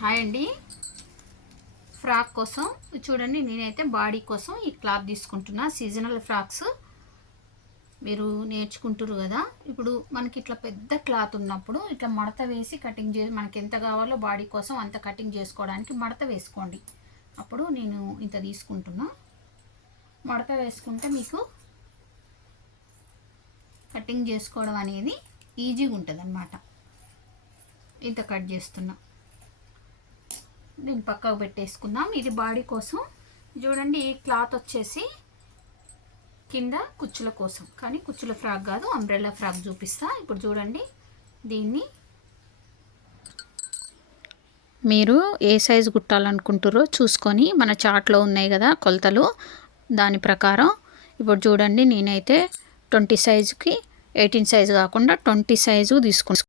Hi అండి. Frock కోసం చూడండి, నేనైతే బాడీ కోసం ఈ క్లాత్ తీసుకుంటున్నా. సీజనల్ ఫ్రాక్స్ మీరు నేర్చుకుంటారు కదా. ఇప్పుడు మనకి ఇట్లా పెద్ద క్లాత్ ఉన్నప్పుడు ఇట్లా మడత వేసి కటింగ్ మనకి ఎంత కావాలో బాడీ కోసం అంత కటింగ్ చేసుకోవడానికి మడత వేసుకోండి. అప్పుడు నేను ఇంత తీసుకుంటున్నా. మడత వేసుకుంటే మీకు కటింగ్ చేసుకోవడం అనేది ఈజీగా ఉంటుంది అన్నమాట. ఇంత కట్ చేస్తున్నా. దీన్ని పక్కకు పెట్టేసుకుందాం. ఇది బాడీ కోసం. చూడండి, ఈ క్లాత్ వచ్చేసి కింద కుచ్చుల కోసం, కానీ కుచ్చుల ఫ్రాక్ కాదు, అంబ్రెల్లా ఫ్రాక్ చూపిస్తా. ఇప్పుడు చూడండి, దీన్ని మీరు ఏ సైజు కుట్టాలనుకుంటారో చూసుకొని మన చార్ట్లో ఉన్నాయి కదా కొలతలు, దాని ప్రకారం. ఇప్పుడు చూడండి, నేనైతే 20 సైజుకి 18 సైజు కాకుండా 20 సైజు తీసుకున్నాను.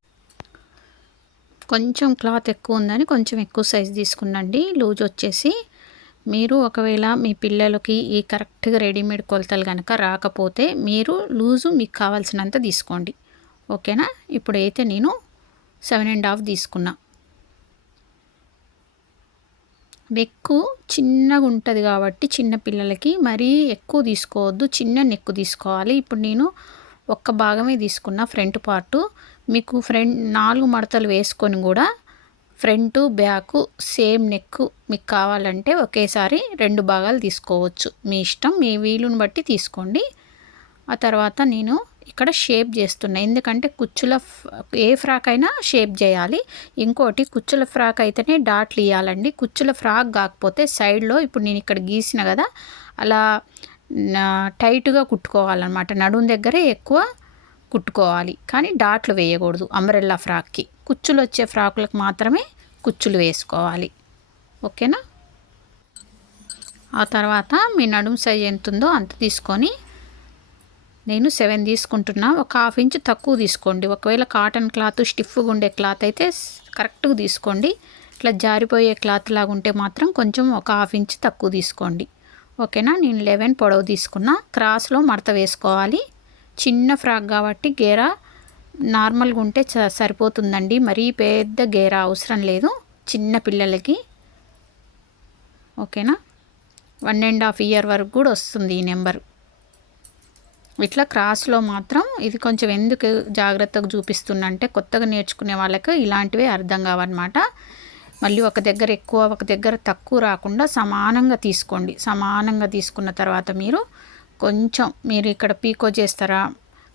కొంచెం క్లాత్ ఎక్కువ ఉందని కొంచెం ఎక్కువ సైజు తీసుకున్నాండి. లూజ్ వచ్చేసి మీరు ఒకవేళ మీ పిల్లలకి ఈ కరెక్ట్గా రెడీమేడ్ కొలతలు కనుక రాకపోతే మీరు లూజు మీకు కావాల్సినంత తీసుకోండి, ఓకేనా. ఇప్పుడైతే నేను 7.5 తీసుకున్నా. నెక్కు చిన్నగా ఉంటుంది కాబట్టి చిన్న పిల్లలకి మరీ ఎక్కువ తీసుకోవద్దు, చిన్న నెక్కు తీసుకోవాలి. ఇప్పుడు నేను ఒక్క భాగమే తీసుకున్న, ఫ్రంట్ పార్టు. మీకు ఫ్రంట్ 4 మడతలు వేసుకొని కూడా ఫ్రంట్ బ్యాక్ సేమ్ నెక్ మీకు కావాలంటే ఒకేసారి 2 భాగాలు తీసుకోవచ్చు. మీ ఇష్టం, మీ వీలుని బట్టి తీసుకోండి. ఆ తర్వాత నేను ఇక్కడ షేప్ చేస్తున్నా, ఎందుకంటే కుచ్చుల ఏ ఫ్రాక్ అయినా షేప్ చేయాలి. ఇంకోటి, కుచ్చుల ఫ్రాక్ అయితేనే డాట్లు ఇవ్వాలండి. కుచ్చుల ఫ్రాక్ కాకపోతే సైడ్లో ఇప్పుడు నేను ఇక్కడ గీసిన కదా, అలా టైట్గా కుట్టుకోవాలన్నమాట. నడుం దగ్గరే ఎక్కువ కుట్టుకోవాలి, కానీ డాట్లు వేయకూడదు. అంబ్రెల్లా ఫ్రాక్కి కుచ్చులు వచ్చే ఫ్రాకులకు మాత్రమే కుచ్చులు వేసుకోవాలి, ఓకేనా. ఆ తర్వాత మీ నడుం సైజ్ ఎంత ఉందో అంత తీసుకొని, నేను 7 తీసుకుంటున్నా. ఒక 1/2 ఇంచ్ తక్కువ తీసుకోండి. ఒకవేళ కాటన్ క్లాత్ స్టిఫ్గా ఉండే క్లాత్ అయితే కరెక్ట్గా తీసుకోండి. ఇట్లా జారిపోయే క్లాత్ లాగా ఉంటే మాత్రం కొంచెం ఒక 1/2 ఇంచ్ తక్కువ తీసుకోండి, ఓకేనా. నేను 11 పొడవు తీసుకున్నా. క్రాస్లో మడత వేసుకోవాలి. చిన్న ఫ్రాక్ కాబట్టి గేరా నార్మల్గా ఉంటే సరిపోతుందండి, మరీ పెద్ద గేరా అవసరం లేదు చిన్న పిల్లలకి, ఓకేనా. 1.5 ఇయర్ వరకు కూడా వస్తుంది ఈ నెంబరు. ఇట్లా క్రాస్లో మాత్రం ఇది కొంచెం ఎందుకు జాగ్రత్తగా చూపిస్తున్నంటే, కొత్తగా నేర్చుకునే వాళ్ళకి ఇలాంటివే అర్థం కావన్నమాట. మళ్ళీ ఒక దగ్గర ఎక్కువ ఒక దగ్గర తక్కువ రాకుండా సమానంగా తీసుకోండి. సమానంగా తీసుకున్న తర్వాత మీరు ఇక్కడ పీకో చేస్తారా,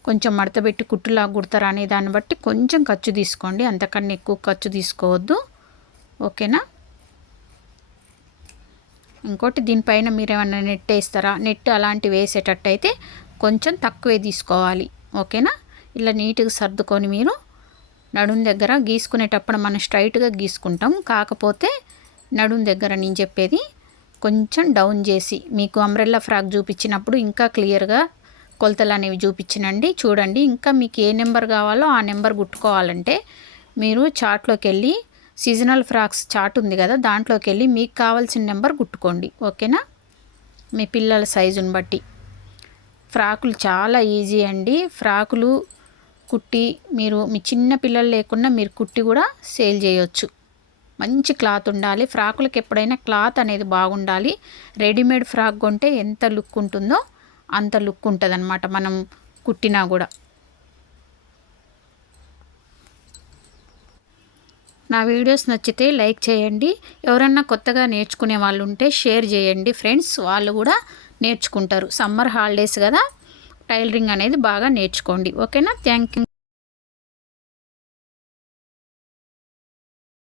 కొంచెం మడతపెట్టి కుట్టులా కుడతారా అనే దాన్ని బట్టి కొంచెం ఖర్చు తీసుకోండి, అంతకన్నా ఎక్కువ ఖర్చు తీసుకోవద్దు, ఓకేనా. ఇంకోటి, దీనిపైన మీరు ఏమైనా నెట్ వేస్తారా, నెట్ అలాంటివి వేసేటట్టు అయితే కొంచెం తక్కువే తీసుకోవాలి, ఓకేనా. ఇలా నీట్గా సర్దుకొని మీరు నడుం దగ్గర గీసుకునేటప్పుడు మనం స్ట్రైట్గా గీసుకుంటాం, కాకపోతే నడుం దగ్గర నేను చెప్పేది కొంచెం డౌన్ చేసి, మీకు అంబ్రెల్లా ఫ్రాక్ చూపించినప్పుడు ఇంకా క్లియర్గా కొలతలు అనేవి చూపించినండి. చూడండి, ఇంకా మీకు ఏ నెంబర్ కావాలో ఆ నెంబర్ కుట్టుకోవాలంటే మీరు చార్ట్లోకి వెళ్ళి, సీజనల్ ఫ్రాక్స్ చార్ట్ ఉంది కదా, దాంట్లోకి వెళ్ళి మీకు కావాల్సిన నెంబర్ కుట్టుకోండి, ఓకేనా. మీ పిల్లల సైజుని బట్టి. ఫ్రాకులు చాలా ఈజీ అండి. ఫ్రాకులు కుట్టి మీరు మీ చిన్న పిల్లలు లేకుండా మీరు కుట్టి కూడా సేల్ చేయొచ్చు. మంచి క్లాత్ ఉండాలి. ఫ్రాకులకు ఎప్పుడైనా క్లాత్ అనేది బాగుండాలి. రెడీమేడ్ ఫ్రాక్ కొంటే ఎంత లుక్ ఉంటుందో అంత లుక్ ఉంటుంది అన్నమాట, మనం కుట్టినా కూడా. నా వీడియోస్ నచ్చితే లైక్ చేయండి. ఎవరన్నా కొత్తగా నేర్చుకునే వాళ్ళు ఉంటే షేర్ చేయండి ఫ్రెండ్స్, వాళ్ళు కూడా నేర్చుకుంటారు. సమ్మర్ హాలిడేస్ కదా, టైలరింగ్ అనేది బాగా నేర్చుకోండి, ఓకేనా. Thank you.